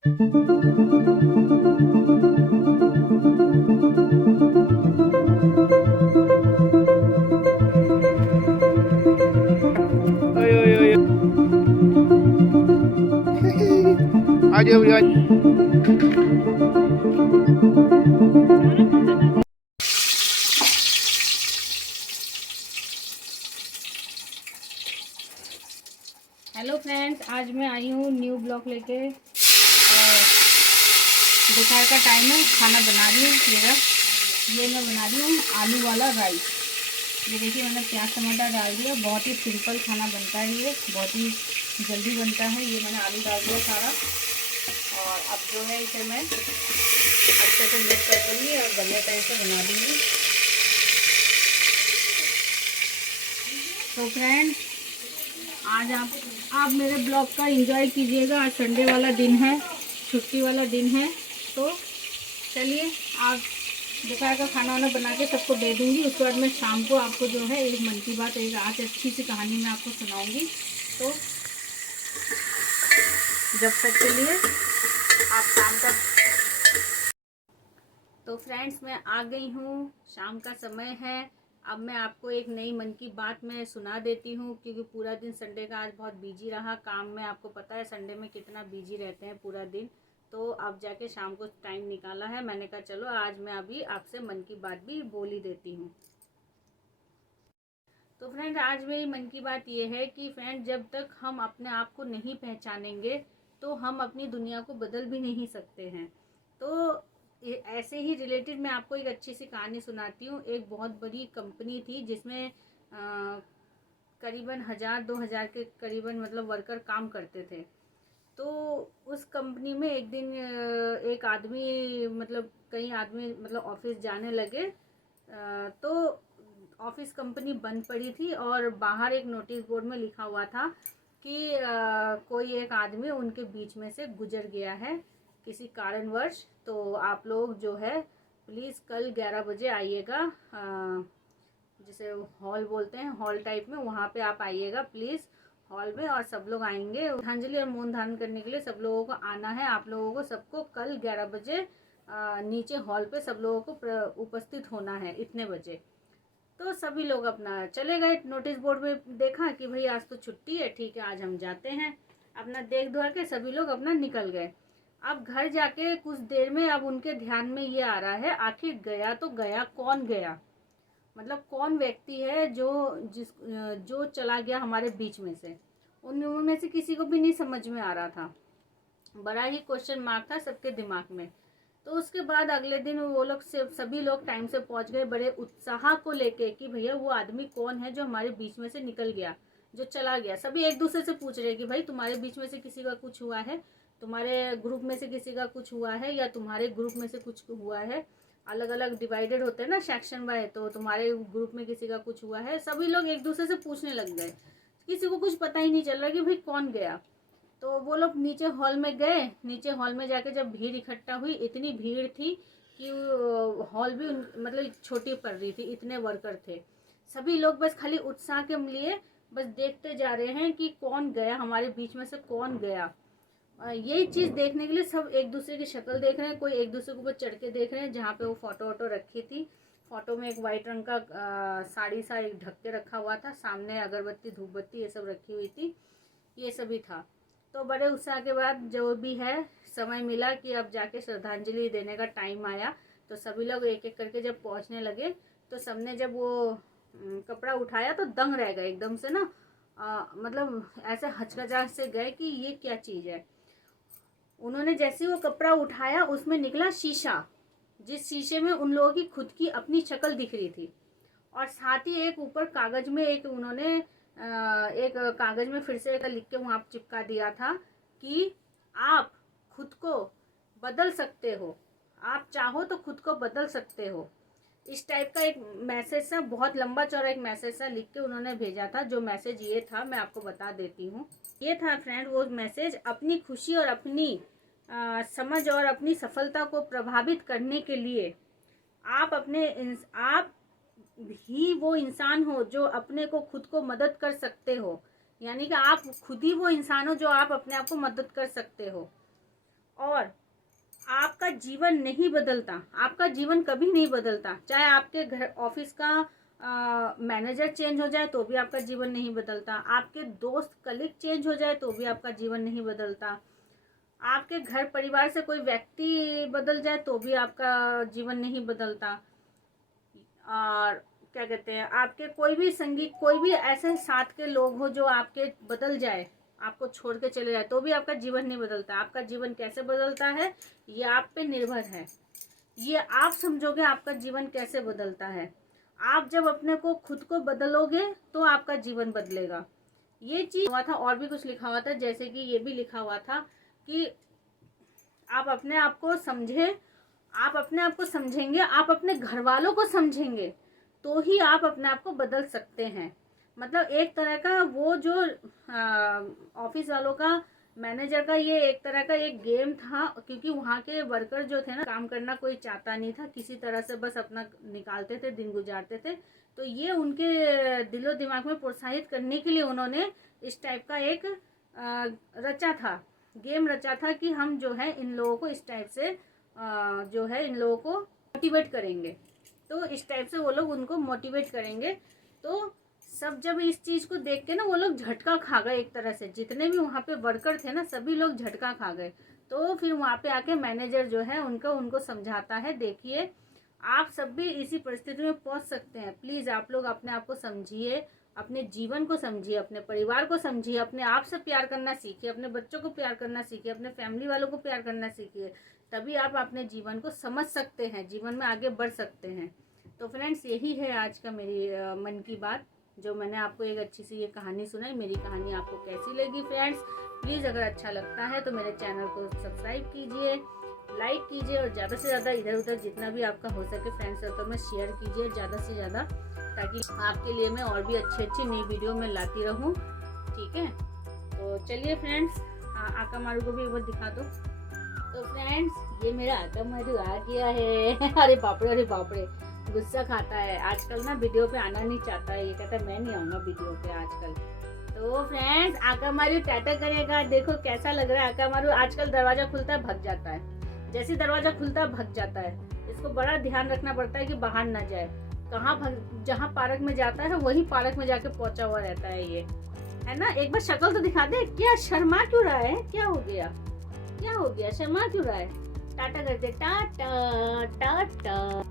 ओए ओए ओए आ जाओ यार। हेलो फ्रेंड्स, आज मैं आई हूँ न्यू ब्लॉग लेके। और दोपहर का टाइम है, खाना बना रही हूँ मेरा। ये मैं बना रही हूँ आलू वाला राइस। ये देखिए, मैंने प्याज टमाटर डाल दिया। बहुत ही सिंपल खाना बनता है, ये बहुत ही जल्दी बनता है। ये मैंने आलू डाल दिया सारा। और अब जो है इसे मैं अच्छे से मिक्स कर दूँगी और बढ़िया टाइप से बना दूँगी। तो फ्रेंड्स, आज आप मेरे ब्लॉग का एंजॉय कीजिएगा। आज संडे वाला दिन है, छुट्टी वाला दिन है। तो चलिए, आप दोपहर का खाना वाना बना के सबको दे दूँगी। उसके बाद मैं शाम को आपको जो है एक मन की बात, एक आज अच्छी सी कहानी मैं आपको सुनाऊँगी। तो जब तक के लिए आप शाम का। तो फ्रेंड्स, मैं आ गई हूँ, शाम का समय है। अब मैं आपको एक नई मन की बात मैं सुना देती हूँ, क्योंकि पूरा दिन संडे का आज बहुत बिजी रहा काम में। आपको पता है संडे में कितना बिजी रहते हैं पूरा दिन। तो अब जाके शाम को टाइम निकाला है, मैंने कहा चलो आज मैं अभी आपसे मन की बात भी बोल ही देती हूँ। तो फ्रेंड, आज मेरी मन की बात ये है कि फ्रेंड, जब तक हम अपने आप को नहीं पहचानेंगे तो हम अपनी दुनिया को बदल भी नहीं सकते हैं। तो ऐसे ही रिलेटेड मैं आपको एक अच्छी सी कहानी सुनाती हूँ। एक बहुत बड़ी कंपनी थी जिसमें करीबन 1000-2000 के करीबन मतलब वर्कर काम करते थे। तो उस कंपनी में एक दिन एक आदमी मतलब कई आदमी मतलब ऑफिस जाने लगे। तो ऑफिस कंपनी बंद पड़ी थी और बाहर एक नोटिस बोर्ड में लिखा हुआ था कि कोई एक आदमी उनके बीच में से गुजर गया है किसी कारणवश। तो आप लोग जो है प्लीज़ कल 11 बजे आइएगा। जिसे हॉल बोलते हैं, हॉल टाइप में, वहाँ पे आप आइएगा प्लीज़ हॉल में। और सब लोग आएंगे श्रद्धांजलि और मौन धारण करने के लिए। सब लोगों को आना है, आप लोगों को सबको कल 11 बजे नीचे हॉल पे सब लोगों को उपस्थित होना है इतने बजे। तो सभी लोग अपना चले गए। नोटिस बोर्ड में देखा कि भाई आज तो छुट्टी है, ठीक है आज हम जाते हैं। अपना देख दुआ के सभी लोग अपना निकल गए। अब घर जाके कुछ देर में अब उनके ध्यान में ये आ रहा है, आखिर गया तो गया कौन गया, मतलब कौन व्यक्ति है जो चला गया हमारे बीच में से। उनमें से किसी को भी नहीं समझ में आ रहा था। बड़ा ही क्वेश्चन मार्क था सबके दिमाग में। तो उसके बाद अगले दिन वो लोग सभी लोग टाइम से पहुंच गए, बड़े उत्साह को लेके कि भैया वो आदमी कौन है जो हमारे बीच में से निकल गया, जो चला गया। सभी एक दूसरे से पूछ रहे कि भाई तुम्हारे बीच में से किसी का कुछ हुआ है, तुम्हारे ग्रुप में से किसी का कुछ हुआ है, या तुम्हारे ग्रुप में से कुछ हुआ है। अलग अलग डिवाइडेड होते हैं ना सेक्शन वाइज, तो तुम्हारे ग्रुप में किसी का कुछ हुआ है। सभी लोग एक दूसरे से पूछने लग गए। किसी को कुछ पता ही नहीं चल रहा कि भाई कौन गया। तो वो लोग नीचे हॉल में गए। नीचे हॉल में जाके जब भीड़ इकट्ठा हुई, इतनी भीड़ थी कि हॉल भी मतलब छोटी पड़ रही थी, इतने वर्कर थे। सभी लोग बस खाली उत्साह के लिए बस देखते जा रहे हैं कि कौन गया हमारे बीच में से, कौन गया। यही चीज़ देखने के लिए सब एक दूसरे की शक्ल देख रहे हैं, कोई एक दूसरे के ऊपर चढ़ के देख रहे हैं। जहाँ पे वो फोटो वोटो रखी थी, फोटो में एक वाइट रंग का साड़ी सा एक ढक के रखा हुआ था, सामने अगरबत्ती धूप बत्ती ये सब रखी हुई थी, ये सभी था। तो बड़े उत्साह के बाद जो भी है समय मिला कि अब जाके श्रद्धांजलि देने का टाइम आया। तो सभी लोग एक एक करके जब पहुंचने लगे तो सबने जब वो कपड़ा उठाया तो दंग रह गए एकदम से ना। मतलब ऐसे हचकचाहट से गए कि ये क्या चीज़ है। उन्होंने जैसे वो कपड़ा उठाया उसमें निकला शीशा, जिस शीशे में उन लोगों की खुद की अपनी शक्ल दिख रही थी। और साथ ही एक ऊपर कागज में एक उन्होंने एक कागज में फिर से लिख के वहां चिपका दिया था कि आप खुद को बदल सकते हो, आप चाहो तो खुद को बदल सकते हो। इस टाइप का एक मैसेज था, बहुत लंबा चौड़ा एक मैसेज था लिख के उन्होंने भेजा था। जो मैसेज ये था मैं आपको बता देती हूँ। ये था फ्रेंड वो मैसेज, अपनी खुशी और अपनी समझ और अपनी सफलता को प्रभावित करने के लिए आप ही वो इंसान हो जो अपने को खुद को मदद कर सकते हो। यानी कि आप खुद ही वो इंसान हो जो आप अपने आप को मदद कर सकते हो। और आपका जीवन नहीं बदलता, आपका जीवन कभी नहीं बदलता। चाहे आपके घर ऑफिस का मैनेजर चेंज हो जाए तो भी आपका जीवन नहीं बदलता, आपके दोस्त कलीग चेंज हो जाए तो भी आपका जीवन नहीं बदलता, आपके घर परिवार से कोई व्यक्ति बदल जाए तो भी आपका जीवन नहीं बदलता, और क्या कहते हैं, आपके कोई भी संगीत, कोई भी ऐसे साथ के लोग हो जो आपके बदल जाए, आपको छोड़ के चले जाए तो भी आपका जीवन नहीं बदलता। आपका जीवन कैसे बदलता है ये आप पे निर्भर है, ये आप समझोगे आपका जीवन कैसे बदलता है। आप जब अपने को खुद को बदलोगे तो आपका जीवन बदलेगा। ये चीज हुआ था, और भी कुछ लिखा हुआ था, जैसे कि ये भी लिखा हुआ था कि आप अपने आप को समझे, आप अपने आप को समझेंगे, आप अपने घर वालों को समझेंगे तो ही आप अपने आप को बदल सकते हैं। मतलब एक तरह का वो जो ऑफिस वालों का, मैनेजर का, ये एक तरह का एक गेम था, क्योंकि वहाँ के वर्कर जो थे ना, काम करना कोई चाहता नहीं था, किसी तरह से बस अपना निकालते थे, दिन गुजारते थे। तो ये उनके दिलो दिमाग में प्रोत्साहित करने के लिए उन्होंने इस टाइप का एक रचा था, गेम रचा था कि हम जो है इन लोगों को इस टाइप से जो है इन लोगों को मोटिवेट करेंगे। तो इस टाइप से वो लोग उनको मोटिवेट करेंगे। तो सब जब इस चीज़ को देख के ना वो लोग झटका खा गए, एक तरह से जितने भी वहाँ पे वर्कर थे ना सभी लोग झटका खा गए। तो फिर वहाँ पे आके मैनेजर जो है उनको समझाता है, देखिए आप सब भी इसी परिस्थिति में पहुँच सकते हैं, प्लीज़ आप लोग अपने आप को समझिए, अपने जीवन को समझिए, अपने परिवार को समझिए, अपने आप से प्यार करना सीखिए, अपने बच्चों को प्यार करना सीखिए, अपने फैमिली वालों को प्यार करना सीखिए, तभी आप अपने जीवन को समझ सकते हैं, जीवन में आगे बढ़ सकते हैं। तो फ्रेंड्स यही है आज का मेरी मन की बात, जो मैंने आपको एक अच्छी सी ये कहानी सुनाई। मेरी कहानी आपको कैसी लगी फ्रेंड्स? प्लीज़ अगर अच्छा लगता है तो मेरे चैनल को सब्सक्राइब कीजिए, लाइक कीजिए, और ज़्यादा से ज़्यादा इधर उधर जितना भी आपका हो सके फ्रेंड सर्कल में शेयर कीजिए ज़्यादा से ज़्यादा, ताकि आपके लिए मैं और भी अच्छी नई वीडियो में लाती रहूँ। ठीक है, तो चलिए फ्रेंड्स, आका मारू को भी एक बार दिखा दो। तो फ्रेंड्स ये मेरा आका मारू आ गया है। अरे बाप रे, गुस्सा खाता है आजकल ना, वीडियो पे आना नहीं चाहता है, ये कहता है मैं नहीं आऊँगा वीडियो पे आजकल। तो फ्रेंड्स आका मारू टाटा करेगा, देखो कैसा लग रहा है आका मारू। आजकल दरवाजा खुलता है भग जाता है, जैसे दरवाजा खुलता है भग जाता है। इसको बड़ा ध्यान रखना पड़ता है कि बाहर ना जाए, जहाँ पार्क में जाता है वही पार्क में जाके पहुंचा हुआ रहता है ये, है ना। एक बार शक्ल तो दिखा दे, क्या शर्मा क्यों रहा है, क्या हो गया, शर्मा क्यों रहा है? टाटा कर दे, टाटा टाटा।